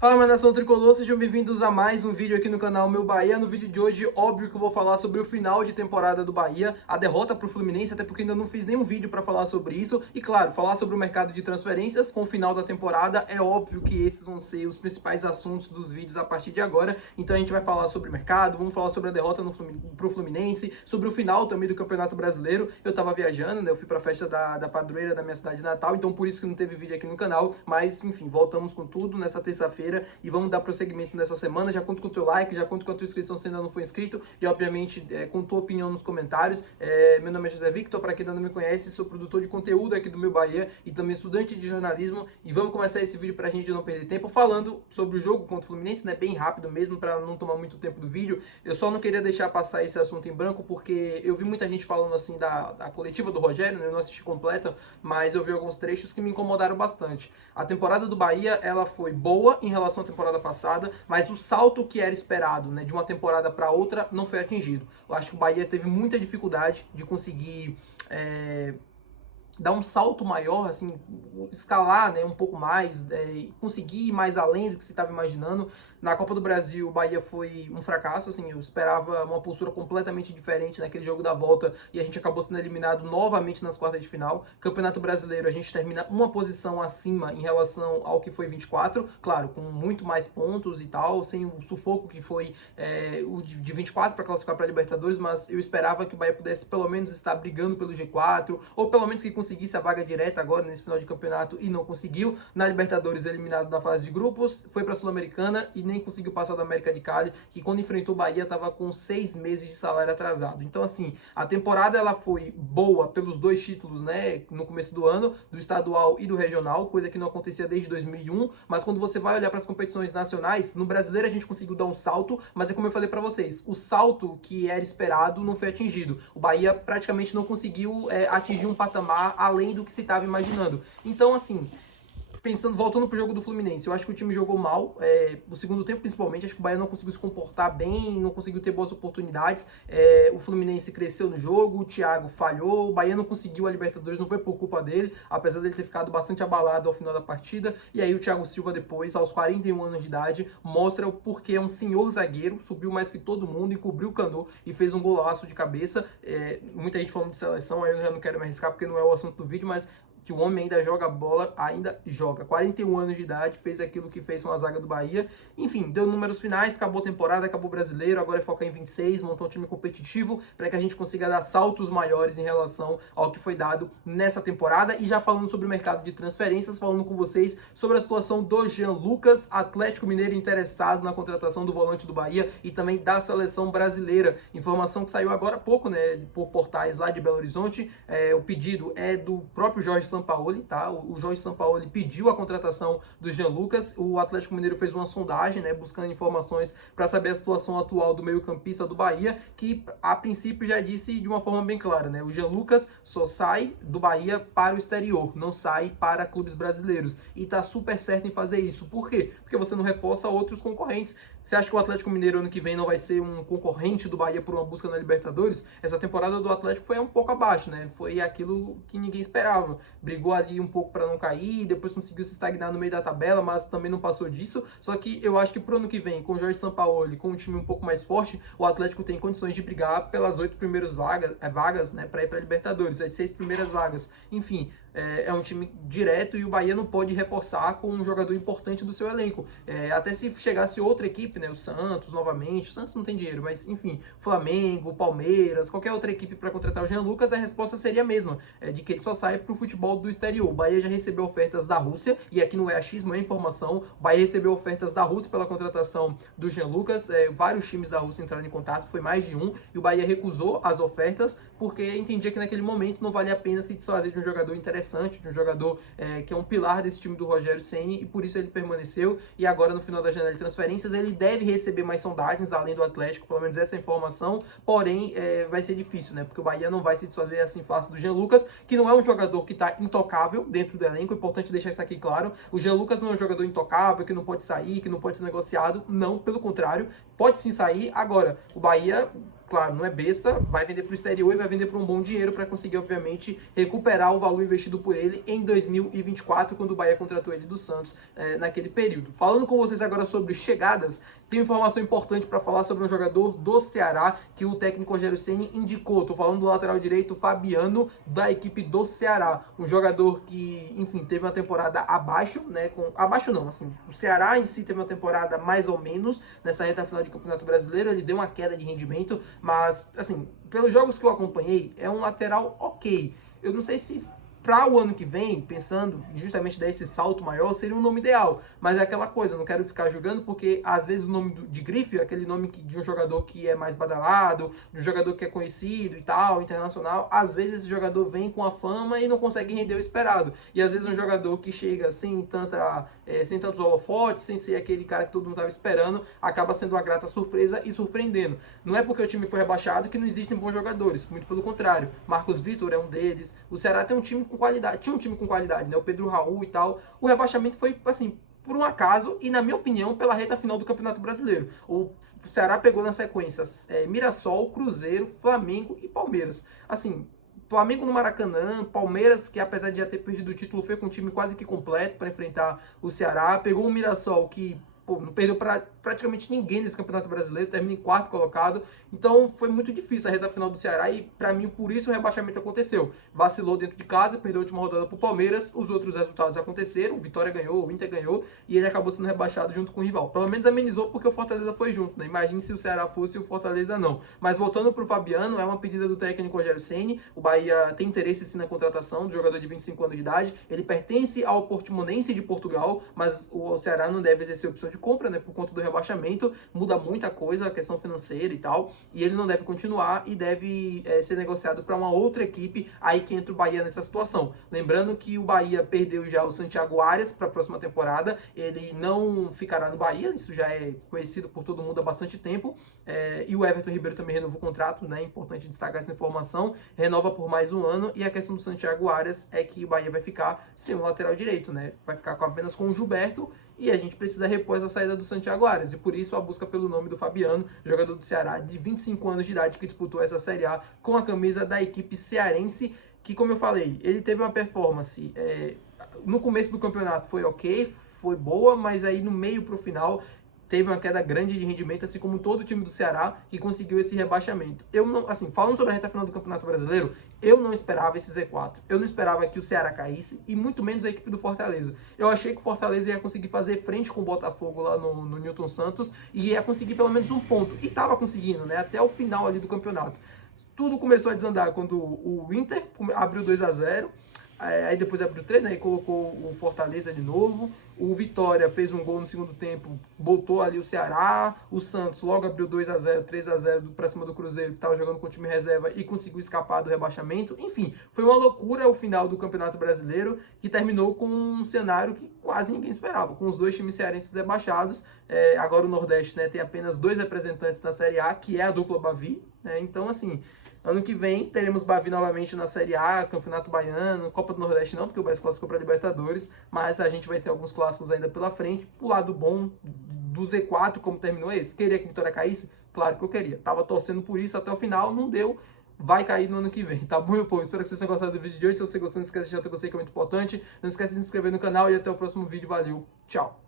Fala, minha nação tricolor, sejam bem-vindos a mais um vídeo aqui no canal Meu Bahia. No vídeo de hoje, óbvio que eu vou falar sobre o final de temporada do Bahia, a derrota para o Fluminense, até porque ainda não fiz nenhum vídeo para falar sobre isso. E claro, falar sobre o mercado de transferências com o final da temporada, é óbvio que esses vão ser os principais assuntos dos vídeos a partir de agora. Então a gente vai falar sobre o mercado, vamos falar sobre a derrota para o Fluminense, sobre o final também do Campeonato Brasileiro. Eu tava viajando, né? Eu fui para a festa da padroeira da minha cidade natal, então por isso que não teve vídeo aqui no canal. Mas, enfim, voltamos com tudo nessa terça-feira e vamos dar prosseguimento nessa semana. Já conto com o teu like, já conto com a tua inscrição se ainda não for inscrito e, obviamente, com tua opinião nos comentários. Meu nome é José Victor, para quem ainda não me conhece, sou produtor de conteúdo aqui do Meu Bahia e também estudante de jornalismo. E vamos começar esse vídeo pra gente não perder tempo falando sobre o jogo contra o Fluminense, né? Bem rápido mesmo, para não tomar muito tempo do vídeo. Eu só não queria deixar passar esse assunto em branco, porque eu vi muita gente falando assim da coletiva do Rogério, né? Eu não assisti completa, mas eu vi alguns trechos que me incomodaram bastante. A temporada do Bahia, ela foi boa em relação à temporada passada, mas o salto que era esperado, né, de uma temporada para outra, não foi atingido. Eu acho que o Bahia teve muita dificuldade de conseguir dar um salto maior, assim, escalar, né, um pouco mais, conseguir ir mais além do que se estava imaginando. Na Copa do Brasil, o Bahia foi um fracasso, assim, eu esperava uma postura completamente diferente naquele jogo da volta e a gente acabou sendo eliminado novamente nas quartas de final. Campeonato Brasileiro, a gente termina uma posição acima em relação ao que foi 24, claro, com muito mais pontos e tal, sem o sufoco que foi o de 24 para classificar para a Libertadores, mas eu esperava que o Bahia pudesse pelo menos estar brigando pelo G4, ou pelo menos que conseguisse a vaga direta agora nesse final de campeonato e não conseguiu. Na Libertadores, eliminado na fase de grupos, foi para a Sul-Americana e nem conseguiu passar da América de Cali, que quando enfrentou o Bahia estava com 6 meses de salário atrasado. Então, assim, a temporada ela foi boa pelos dois títulos, né, no começo do ano, do estadual e do regional, coisa que não acontecia desde 2001, mas quando você vai olhar para as competições nacionais, no Brasileiro a gente conseguiu dar um salto, mas é como eu falei para vocês, o salto que era esperado não foi atingido. O Bahia praticamente não conseguiu atingir um patamar além do que se estava imaginando. Então, assim, voltando pro jogo do Fluminense, eu acho que o time jogou mal, no segundo tempo principalmente, acho que o Bahia não conseguiu se comportar bem, não conseguiu ter boas oportunidades, o Fluminense cresceu no jogo, o Thiago falhou, o Bahia não conseguiu a Libertadores, não foi por culpa dele, apesar dele ter ficado bastante abalado ao final da partida, e aí o Thiago Silva depois, aos 41 anos de idade, mostra o porquê é um senhor zagueiro, subiu mais que todo mundo, encobriu o Cano e fez um golaço de cabeça. Muita gente falando de seleção, aí eu já não quero me arriscar porque não é o assunto do vídeo, mas que o homem ainda joga bola, ainda joga. 41 anos de idade, fez aquilo que fez com a zaga do Bahia. Enfim, deu números finais, acabou a temporada, acabou o Brasileiro, agora é focar em 26, montar um time competitivo para que a gente consiga dar saltos maiores em relação ao que foi dado nessa temporada. E já falando sobre o mercado de transferências, falando com vocês sobre a situação do Jean Lucas, Atlético Mineiro interessado na contratação do volante do Bahia e também da seleção brasileira. Informação que saiu agora há pouco, né, por portais lá de Belo Horizonte. O pedido é do próprio Jorge Sampaoli, tá? O Jorge Sampaoli pediu a contratação do Jean Lucas. O Atlético Mineiro fez uma sondagem, né, buscando informações para saber a situação atual do meio-campista do Bahia, que a princípio já disse de uma forma bem clara, né? O Jean Lucas só sai do Bahia para o exterior, não sai para clubes brasileiros. E tá super certo em fazer isso. Por quê? Porque você não reforça outros concorrentes. Você acha que o Atlético Mineiro ano que vem não vai ser um concorrente do Bahia por uma busca na Libertadores? Essa temporada do Atlético foi um pouco abaixo, né? Foi aquilo que ninguém esperava. Brigou ali um pouco para não cair, depois conseguiu se estagnar no meio da tabela, mas também não passou disso. Só que eu acho que pro ano que vem, com o Jorge Sampaoli, com um time um pouco mais forte, o Atlético tem condições de brigar pelas 8 primeiras vagas, né, para ir para Libertadores, as 6 primeiras vagas. Enfim, é um time direto e o Bahia não pode reforçar com um jogador importante do seu elenco. Até se chegasse outra equipe, né, o Santos novamente, o Santos não tem dinheiro, mas enfim, Flamengo, Palmeiras, qualquer outra equipe para contratar o Jean Lucas, a resposta seria a mesma, de que ele só sai para o futebol do exterior. O Bahia já recebeu ofertas da Rússia, e aqui não é achismo, é informação, o Bahia recebeu ofertas da Rússia pela contratação do Jean Lucas, vários times da Rússia entraram em contato, foi mais de um, e o Bahia recusou as ofertas, porque entendia que naquele momento não valia a pena se desfazer de um jogador interessante, de um jogador que é um pilar desse time do Rogério Ceni, e por isso ele permaneceu, e agora no final da janela de transferências ele deve receber mais sondagens, além do Atlético, pelo menos essa informação, porém vai ser difícil, né, porque o Bahia não vai se desfazer assim fácil do Jean Lucas, que não é um jogador que está intocável dentro do elenco, é importante deixar isso aqui claro. O Jean Lucas não é um jogador intocável, que não pode sair, que não pode ser negociado, não, pelo contrário, pode sim sair. Agora, o Bahia claro, não é besta, vai vender para o exterior e vai vender por um bom dinheiro para conseguir, obviamente, recuperar o valor investido por ele em 2024, quando o Bahia contratou ele do Santos naquele período. Falando com vocês agora sobre chegadas, tem informação importante para falar sobre um jogador do Ceará que o técnico Rogério Ceni indicou. Estou falando do lateral direito Fabiano, da equipe do Ceará. Um jogador que, enfim, teve uma temporada abaixo, né? Abaixo não, assim, o Ceará em si teve uma temporada mais ou menos nessa reta final de Campeonato Brasileiro. Ele deu uma queda de rendimento, mas, assim, pelos jogos que eu acompanhei, é um lateral ok. Eu não sei se para o ano que vem, pensando justamente dar esse salto maior, seria um nome ideal. Mas é aquela coisa, eu não quero ficar julgando, porque às vezes o nome de grife, aquele nome de um jogador que é mais badalado, de um jogador que é conhecido e tal, internacional, às vezes esse jogador vem com a fama e não consegue render o esperado. E às vezes um jogador que chega sem tantos holofotes, sem ser aquele cara que todo mundo estava esperando, acaba sendo uma grata surpresa e surpreendendo. Não é porque o time foi rebaixado que não existem bons jogadores, muito pelo contrário. Marcos Vitor é um deles. O Ceará tem um time com qualidade, tinha um time com qualidade, né? O Pedro Raul e tal. O rebaixamento foi, assim, por um acaso e, na minha opinião, pela reta final do Campeonato Brasileiro. O Ceará pegou na sequência Mirassol, Cruzeiro, Flamengo e Palmeiras. Assim, Flamengo no Maracanã, Palmeiras, que apesar de já ter perdido o título, foi com um time quase que completo para enfrentar o Ceará. Pegou o Mirassol, que não perdeu para praticamente ninguém nesse Campeonato Brasileiro, termina em quarto colocado. Então foi muito difícil a reta final do Ceará e, para mim, por isso o rebaixamento aconteceu. Vacilou dentro de casa, perdeu a última rodada para o Palmeiras, os outros resultados aconteceram, o Vitória ganhou, o Inter ganhou e ele acabou sendo rebaixado junto com o rival. Pelo menos amenizou porque o Fortaleza foi junto, né? Imagine se o Ceará fosse e o Fortaleza não. Mas voltando para o Fabiano, é uma pedida do técnico Rogério Ceni. O Bahia tem interesse sim na contratação do jogador de 25 anos de idade. Ele pertence ao Portimonense de Portugal, mas o Ceará não deve exercer opção de compra, né? Por conta do rebaixamento, muda muita coisa, a questão financeira e tal, e ele não deve continuar e deve ser negociado para uma outra equipe, aí que entra o Bahia nessa situação. Lembrando que o Bahia perdeu já o Santiago Arias para a próxima temporada, ele não ficará no Bahia, isso já é conhecido por todo mundo há bastante tempo, e o Everton Ribeiro também renovou o contrato, né? Importante destacar essa informação, renova por mais um ano, e a questão do Santiago Arias é que o Bahia vai ficar sem um lateral direito, né? Vai ficar apenas com o Gilberto, e a gente precisa repor essa saída do Santiago Arias, e por isso a busca pelo nome do Fabiano, jogador do Ceará de 25 anos de idade que disputou essa Série A com a camisa da equipe cearense, que, como eu falei, ele teve uma performance no começo do campeonato foi ok, foi boa, mas aí no meio para o final teve uma queda grande de rendimento, assim como todo o time do Ceará que conseguiu esse rebaixamento. Eu não, assim, falando sobre a reta final do Campeonato Brasileiro, eu não esperava esse Z4. Eu não esperava que o Ceará caísse e muito menos a equipe do Fortaleza. Eu achei que o Fortaleza ia conseguir fazer frente com o Botafogo lá no Newton Santos e ia conseguir pelo menos um ponto. E estava conseguindo, né? Até o final ali do campeonato. Tudo começou a desandar quando o Inter abriu 2-0. Aí depois abriu 3, né? E colocou o Fortaleza de novo. O Vitória fez um gol no segundo tempo, botou ali o Ceará. O Santos logo abriu 2-0, 3-0 para cima do Cruzeiro, que estava jogando com o time reserva e conseguiu escapar do rebaixamento. Enfim, foi uma loucura o final do Campeonato Brasileiro, que terminou com um cenário que quase ninguém esperava, com os dois times cearenses rebaixados. Agora o Nordeste, né, tem apenas 2 representantes na Série A, que é a dupla Bavi, né? Então, assim, ano que vem teremos Bavi novamente na Série A, Campeonato Baiano, Copa do Nordeste não, porque o Bahia se classificou para Libertadores, mas a gente vai ter alguns clássicos ainda pela frente. Pro lado bom do Z4, como terminou esse, queria que a Vitória caísse? Claro que eu queria. Tava torcendo por isso até o final, não deu. Vai cair no ano que vem, tá bom, meu povo? Espero que vocês tenham gostado do vídeo de hoje. Se você gostou, não esquece de deixar o seu gostei, que é muito importante. Não esquece de se inscrever no canal e até o próximo vídeo. Valeu, tchau!